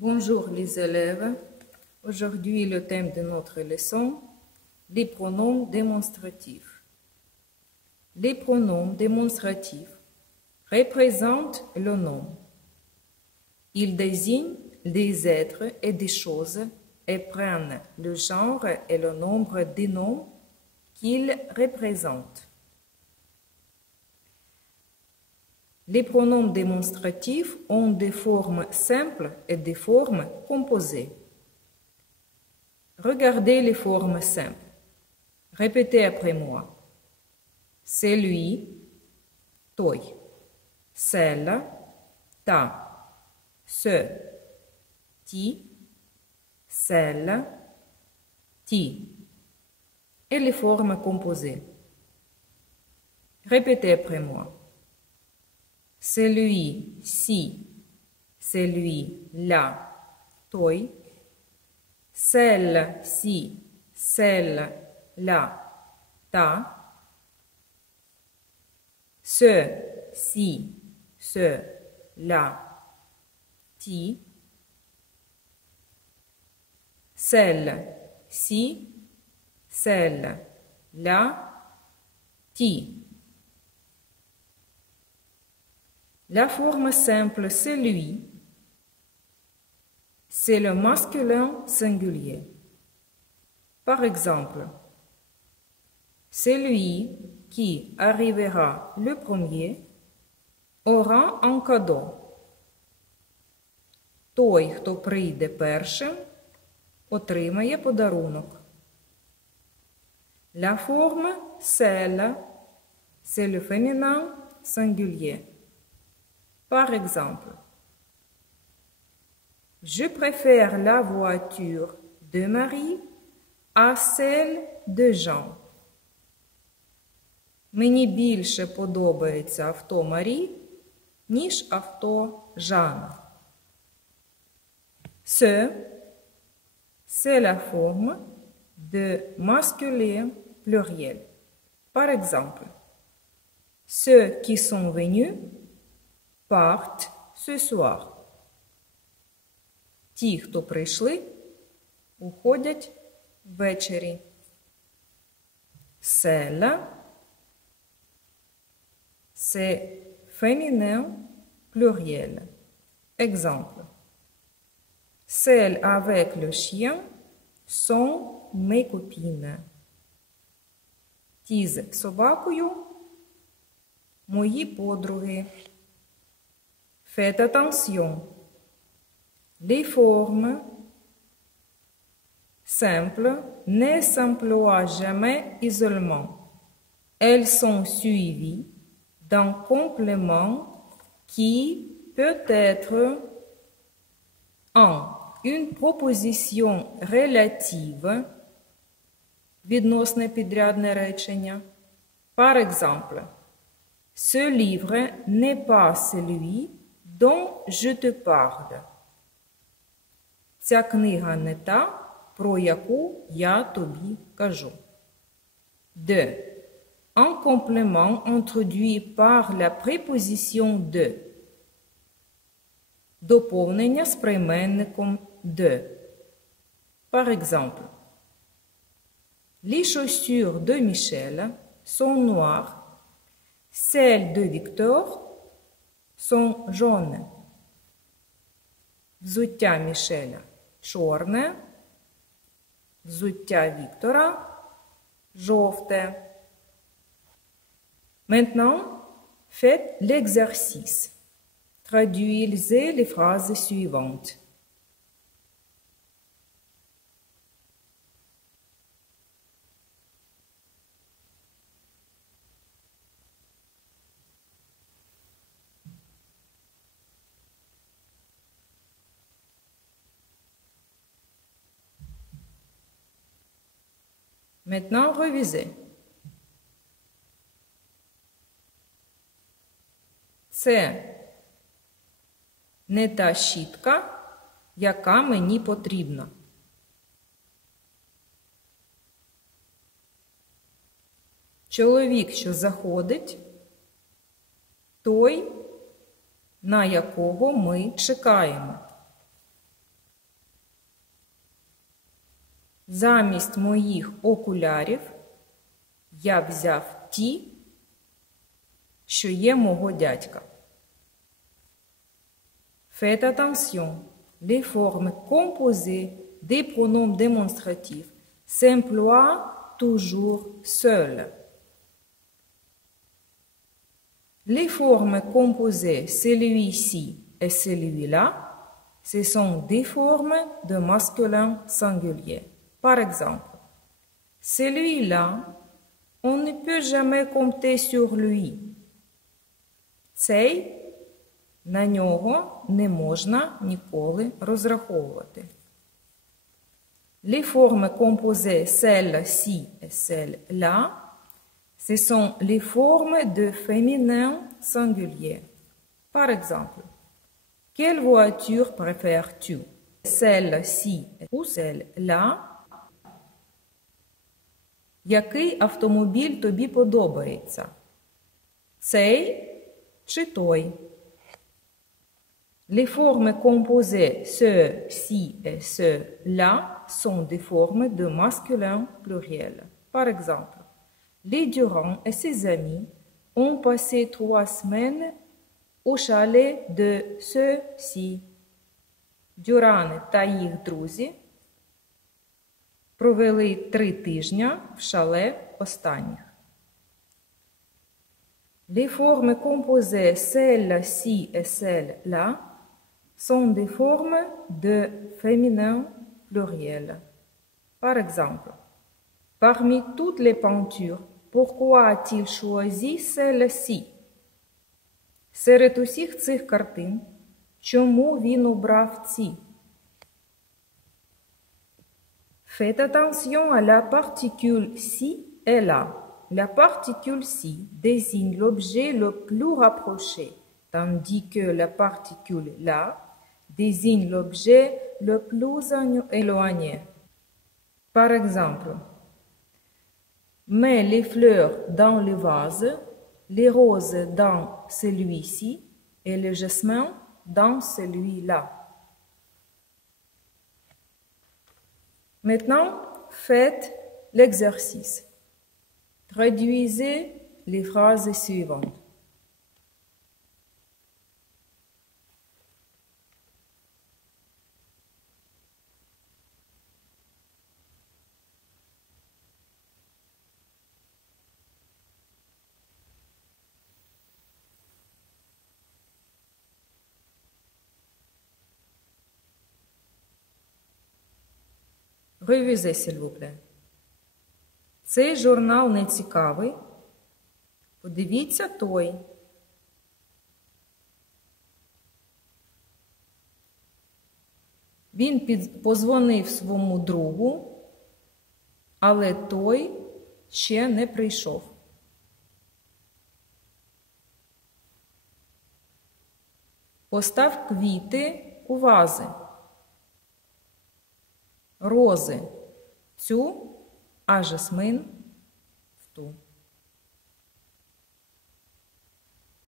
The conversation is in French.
Bonjour les élèves. Aujourd'hui, le thème de notre leçon, les pronoms démonstratifs. Les pronoms démonstratifs représentent le nom. Ils désignent des êtres et des choses et prennent le genre et le nombre des noms qu'ils représentent. Les pronoms démonstratifs ont des formes simples et des formes composées. Regardez les formes simples. Répétez après moi. C'est lui, toi, celle, ta, ce, ti, celle, ti. Et les formes composées. Répétez après moi. C'est lui, si, c'est lui, là, toi, celle, si, celle, là, ta, ce, si, ce, là, ti, celle, si, celle, là, ti. La forme simple c'est lui, c'est le masculin singulier. Par exemple, celui qui arrivera le premier aura un cadeau. Той, хто прийде першим, отримає подарунок. La forme celle, c'est le féminin singulier. Par exemple, je préfère la voiture de Marie à celle de Jean. Мені більше подобається авто Марі, ніж авто Жана. Ce, c'est la forme de masculin pluriel. Par exemple, ceux qui sont venus partent ce soir. Ті, хто прийшли, уходять ввечері. Celle, c'est féminin pluriel. Exemple. Celles avec le chien sont mes copines. Ті з собакою – мої подруги. Faites attention. Les formes simples ne s'emploient jamais isolément. Elles sont suivies d'un complément qui peut être une proposition relative, відносне підрядне речення. Par exemple, ce livre n'est pas celui dont je te parle. Ця книга не та, про яку я тобі кажу. 2. Un complément introduit par la préposition de. Доповнення з прийменником de. Par exemple, les chaussures de Michel sont noires, celles de Victor sont jaunes. Взуття Мішеля чорне, взуття Віктора жовте. Maintenant, faites l'exercice. Traduisez les phrases suivantes. Maintenant, revisez. Це не та щітка, яка мені потрібна. Чоловік, що заходить, той, на якого ми чекаємо. Замість моїх окулярів я взяв ті, що є мого дядька. Faites attention, les formes composées des pronoms démonstratifs s'emploient toujours seules. Les formes composées celui-ci et celui-là, ce sont des formes de masculin singulier. Par exemple, celui-là, on ne peut jamais compter sur lui. Цей, на нього не можна ніколи розраховувати. Les formes composées celle-ci et celle-là, ce sont les formes de féminin singulier. Par exemple, quelle voiture préfères-tu? Celle-ci ou celle-là? Який автомобіль тобі подобається? Цей чи той? Les formes composées ce-ci et ce-là sont des formes de masculin pluriel. Par exemple, les Durand et ses amis ont passé 3 semaines au chalet de ceux-ci. Дюрани та їх друзі провели 3 тижня в шале останніх. Les formes composées celle-ci et celle-là sont des formes de féminin pluriel. Par exemple, parmi toutes les peintures, pourquoi a-t-il choisi celle-ci? Серед усіх цих картин, чому він обрав ці? Faites attention à la particule ci et là. La particule ci désigne l'objet le plus rapproché, tandis que la particule là désigne l'objet le plus éloigné. Par exemple, mets les fleurs dans le vase, les roses dans celui-ci et le jasmin dans celui-là. Maintenant, faites l'exercice. Traduisez les phrases suivantes. Révisez, s'il vous plaît. Цей журнал не цікавий. Подивіться той. Він позвонив своєму другу, але той ще не прийшов. Постав квіти у вази. Рози цю, а жасмин